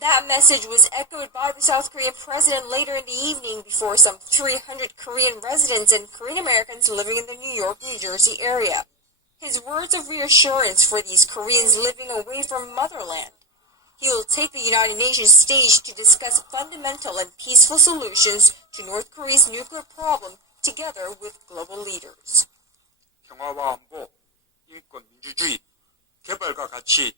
That message was echoed by the South Korean president later in the evening before some 300 Korean residents and Korean Americans living in the New York, New Jersey area. His words of reassurance for these Koreans living away from motherland. He will take the United Nations stage to discuss fundamental and peaceful solutions to North Korea's nuclear problem together with global leaders. 평화와 안보, 인권, 민주주의, 개발과 가치,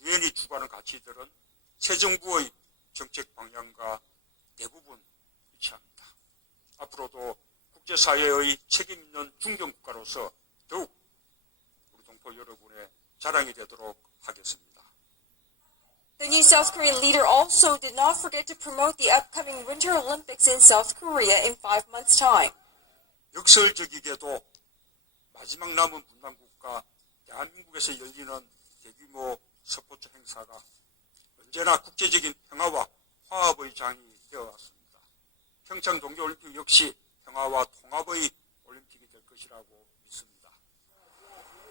유엔이 주관하는 가치들은 새 정부의 정책 방향과 대부분 일치합니다. 앞으로도 국제사회의 책임 있는 중견국가로서 더욱 우리 동포 여러분의 자랑이 되도록 하겠습니다. The new South Korean leader also did not forget to promote the upcoming Winter Olympics in South Korea in 5 months' time. 역설적이게도 마지막 남은 분단국가 대한민국에서 열리는 대규모 스포츠 행사가 언제나 국제적인 평화와 화합의 장이 되어왔습니다. 평창 동계올림픽 역시 평화와 통합의 올림픽이 될 것이라고 믿습니다.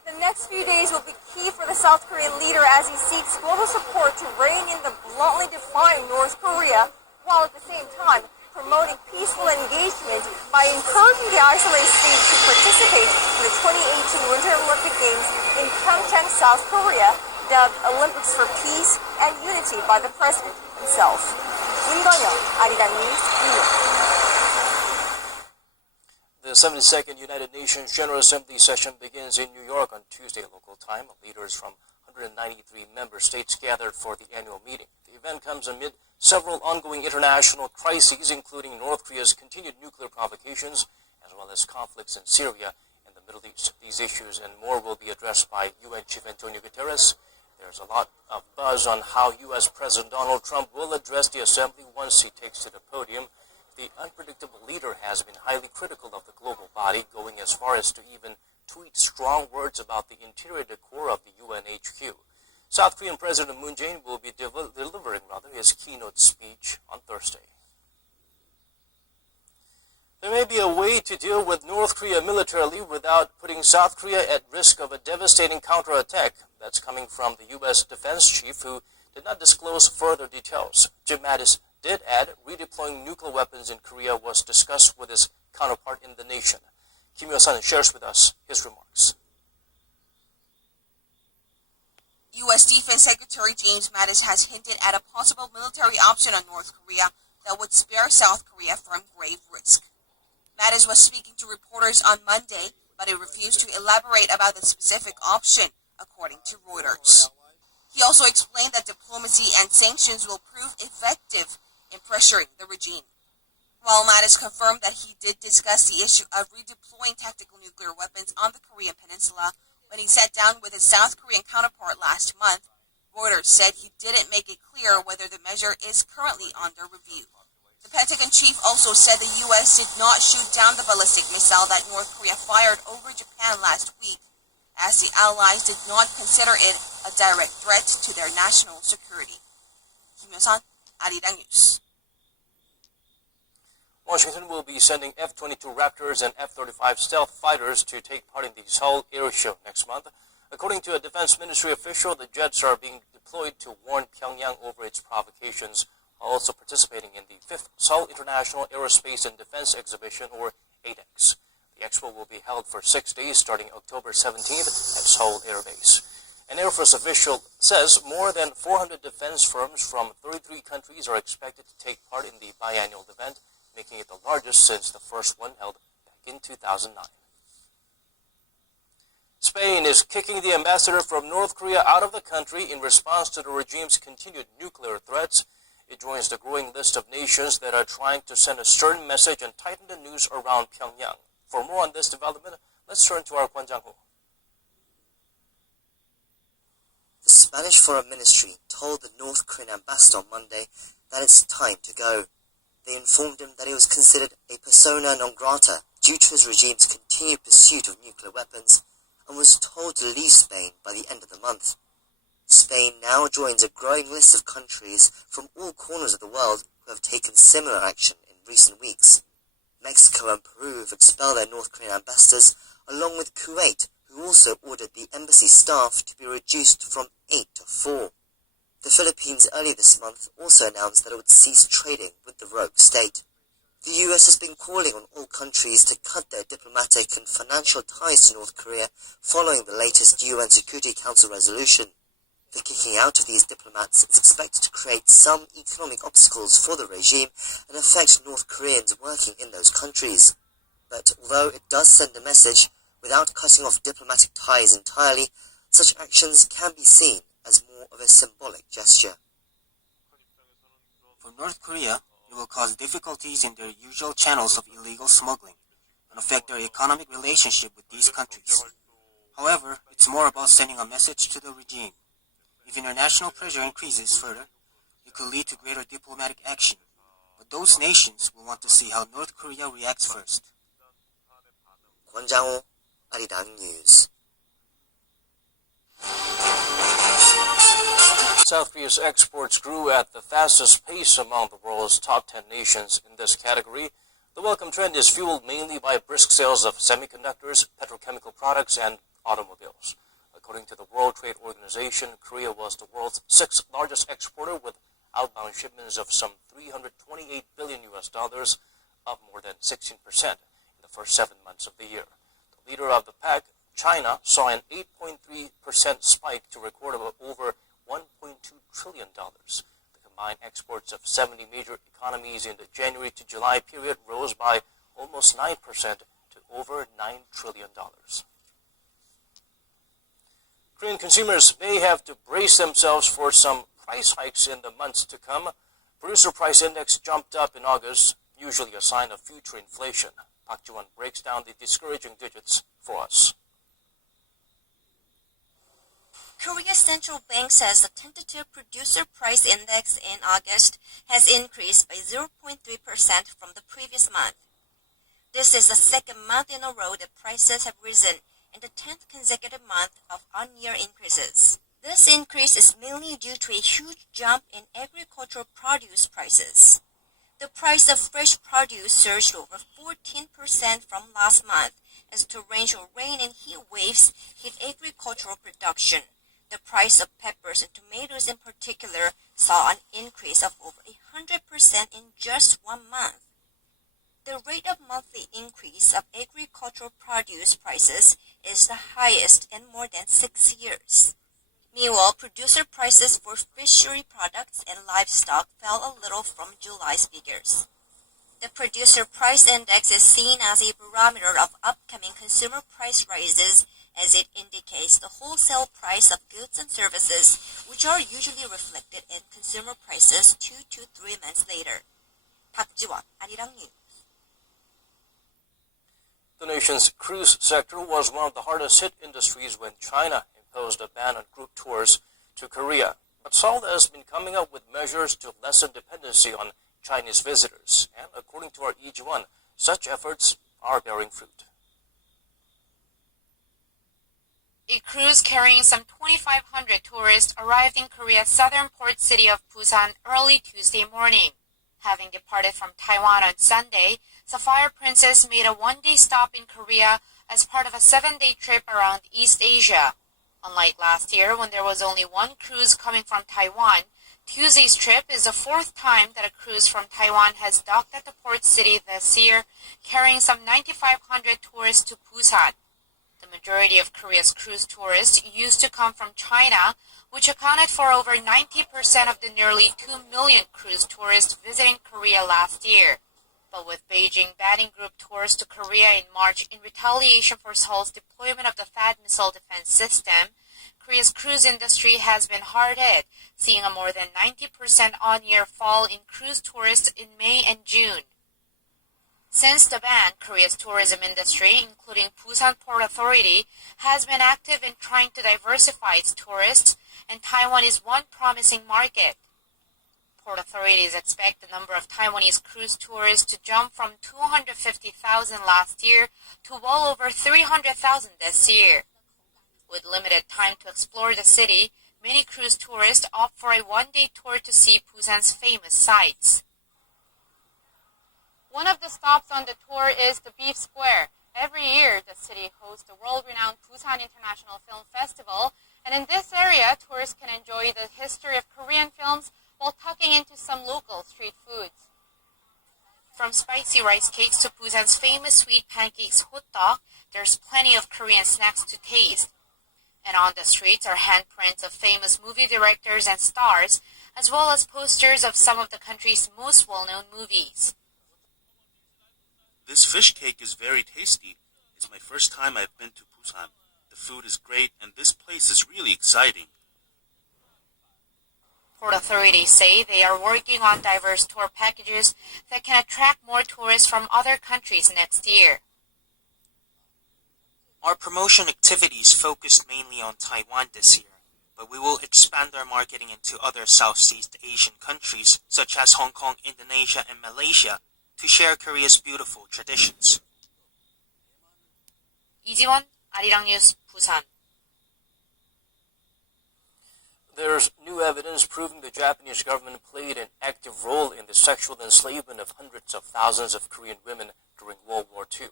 The next few days will be key for the South Korean leader as he seeks global support to rein in the bluntly defying North Korea, while at the same time promoting peaceful engagement by encouraging the isolated state to participate in the 2018 Winter Olympic Games in Pyeongchang, South Korea, dubbed Olympics for Peace and Unity by the president himself. 문건영, 아리랑 뉴스, 뉴욕. The 72nd United Nations General Assembly session begins in New York on Tuesday local time. Leaders from 193 member states gathered for the annual meeting. The event comes amid several ongoing international crises, including North Korea's continued nuclear provocations, as well as conflicts in Syria and the Middle East. These issues and more will be addressed by UN Chief Antonio Guterres. There's a lot of buzz on how U.S. President Donald Trump will address the assembly once he takes to the podium. The unpredictable leader has been highly critical of the global body, going as far as to even tweet strong words about the interior decor of the UN HQ. South Korean President Moon Jae-in will be delivering his keynote speech on Thursday. There may be a way to deal with North Korea militarily without putting South Korea at risk of a devastating counterattack. That's coming from the U.S. defense chief, who did not disclose further details. Jim Mattis did add redeploying nuclear weapons in Korea was discussed with his counterpart in the nation. Kim Yo-sun shares with us his remarks. U.S. Defense Secretary James Mattis has hinted at a possible military option on North Korea that would spare South Korea from grave risk. Mattis was speaking to reporters on Monday, but he refused to elaborate about the specific option, according to Reuters. He also explained that diplomacy and sanctions will prove effective in pressuring the regime. While Mattis confirmed that he did discuss the issue of redeploying tactical nuclear weapons on the Korean peninsula when he sat down with his South Korean counterpart last month, Reuters said he didn't make it clear whether the measure is currently under review. The Pentagon chief also said the U.S. did not shoot down the ballistic missile that North Korea fired over Japan last week, as the allies did not consider it a direct threat to their national security. Kim Yo-sun, Arirang News. Washington will be sending F-22 Raptors and F-35 stealth fighters to take part in the Seoul Air Show next month. According to a Defense Ministry official, the jets are being deployed to warn Pyongyang over its provocations, while also participating in the 5th Seoul International Aerospace and Defense Exhibition, or ADEX. The expo will be held for 6 days starting October 17th at Seoul Air Base. An Air Force official says more than 400 defense firms from 33 countries are expected to take part in the biannual event, making it the largest since the first one held back in 2009. Spain is kicking the ambassador from North Korea out of the country in response to the regime's continued nuclear threats. It joins the growing list of nations that are trying to send a stern message and tighten the noose around Pyongyang. For more on this development, let's turn to our Kwon Jang-ho. The Spanish Foreign Ministry told the North Korean ambassador on Monday that it's time to go. They informed him that he was considered a persona non grata due to his regime's continued pursuit of nuclear weapons and was told to leave Spain by the end of the month. Spain now joins a growing list of countries from all corners of the world who have taken similar action in recent weeks. Mexico and Peru have expelled their North Korean ambassadors, along with Kuwait, who also ordered the embassy staff to be reduced from 8 to 4. The The Philippines earlier this month also announced that it would cease trading with the rogue state. The US has been calling on all countries to cut their diplomatic and financial ties to North Korea following the latest UN Security Council resolution. The kicking out of these diplomats is expected to create some economic obstacles for the regime and affect North Koreans working in those countries. But although it does send a message, without cutting off diplomatic ties entirely, such actions can be seen as more of a symbolic gesture. For North Korea, it will cause difficulties in their usual channels of illegal smuggling and affect their economic relationship with these countries. However, it's more about sending a message to the regime. If international pressure increases further, it could lead to greater diplomatic action, but those nations will want to see how North Korea reacts first. 권장호, 아리랑 뉴스. South Korea's exports grew at the fastest pace among the world's top 10 nations in this category. The welcome trend is fueled mainly by brisk sales of semiconductors, petrochemical products, and automobiles. According to the World Trade Organization, Korea was the world's sixth largest exporter with outbound shipments of some $328 billion, up more than 16% in the first 7 months of the year. The leader of the pack, China, saw an 8.3% spike to record over $1.2 trillion. The combined exports of 70 major economies in the January to July period rose by almost 9% to over $9 trillion. Korean consumers may have to brace themselves for some price hikes in the months to come. Producer Price Index jumped up in August, usually a sign of future inflation. Park Ji-won breaks down the discouraging digits for us. Korea's central bank says the tentative producer price index in August has increased by 0.3% from the previous month. This is the second month in a row that prices have risen and the 10th consecutive month of on-year increases. This increase is mainly due to a huge jump in agricultural produce prices. The price of fresh produce surged over 14% from last month as torrential rain and heat waves hit agricultural production. The price of peppers and tomatoes in particular saw an increase of over 100% in just 1 month. The rate of monthly increase of agricultural produce prices is the highest in more than 6 years. Meanwhile, producer prices for fishery products and livestock fell a little from July's figures. The producer price index is seen as a barometer of upcoming consumer price rises as it indicates the wholesale price of goods and services, which are usually reflected in consumer prices 2 to 3 months later. Park Ji-won, Arirang News. The nation's cruise sector was one of the hardest hit industries when China imposed a ban on group tours to Korea. But Seoul has been coming up with measures to lessen dependency on Chinese visitors. And according to our Lee Ji-won, such efforts are bearing fruit. A cruise carrying some 2,500 tourists arrived in Korea's southern port city of Busan early Tuesday morning. Having departed from Taiwan on Sunday, Sapphire Princess made a one-day stop in Korea as part of a 7-day trip around East Asia. Unlike last year, when there was only one cruise coming from Taiwan, Tuesday's trip is the 4th time that a cruise from Taiwan has docked at the port city this year, carrying some 9,500 tourists to Busan. The majority of Korea's cruise tourists used to come from China, which accounted for over 90% of the nearly 2 million cruise tourists visiting Korea last year. But with Beijing banning group tours to Korea in March in retaliation for Seoul's deployment of the THAAD missile defense system, Korea's cruise industry has been hard hit, seeing a more than 90% on-year fall in cruise tourists in May and June. Since the ban, Korea's tourism industry, including Busan Port Authority, has been active in trying to diversify its tourists, and Taiwan is one promising market. Port authorities expect the number of Taiwanese cruise tourists to jump from 250,000 last year to well over 300,000 this year. With limited time to explore the city, many cruise tourists opt for a one-day tour to see Busan's famous sights. One of the stops on the tour is the Beef Square. Every year, the city hosts the world-renowned Busan International Film Festival, And in this area, tourists can enjoy the history of Korean films while tucking into some local street foods. From spicy rice cakes to Busan's famous sweet pancakes hotdog, there's plenty of Korean snacks to taste. And on the streets are handprints of famous movie directors and stars, as well as posters of some of the country's most well-known movies. This fish cake is very tasty. It's my first time I've been to Busan. The food is great and this place is really exciting. Port authorities say they are working on diverse tour packages that can attract more tourists from other countries next year. Our promotion activities focused mainly on Taiwan this year, but we will expand our marketing into other Southeast Asian countries such as Hong Kong, Indonesia, and Malaysia to share Korea's beautiful traditions. 이지원, 아리랑 뉴스, 부산. There's new evidence proving the Japanese government played an active role in the sexual enslavement of hundreds of thousands of Korean women during World War II.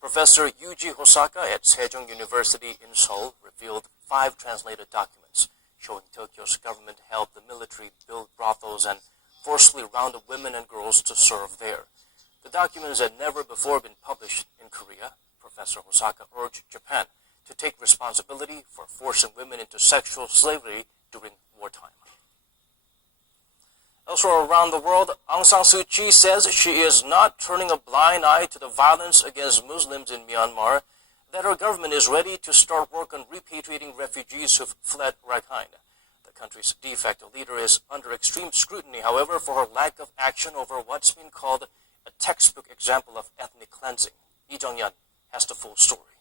Professor Yuji Hosaka at Sejong University in Seoul revealed 5 translated documents showing Tokyo's government helped the military build brothels and forcibly rounded women and girls to serve there. The documents had never before been published in Korea. Professor Hosaka urged Japan to take responsibility for forcing women into sexual slavery during wartime. Elsewhere around the world, Aung San Suu Kyi says she is not turning a blind eye to the violence against Muslims in Myanmar, that her government is ready to start work on repatriating refugees who've fled Rakhine. The country's de facto leader is under extreme scrutiny, however, for her lack of action over what's been called a textbook example of ethnic cleansing. Lee Jung-yeon has the full story.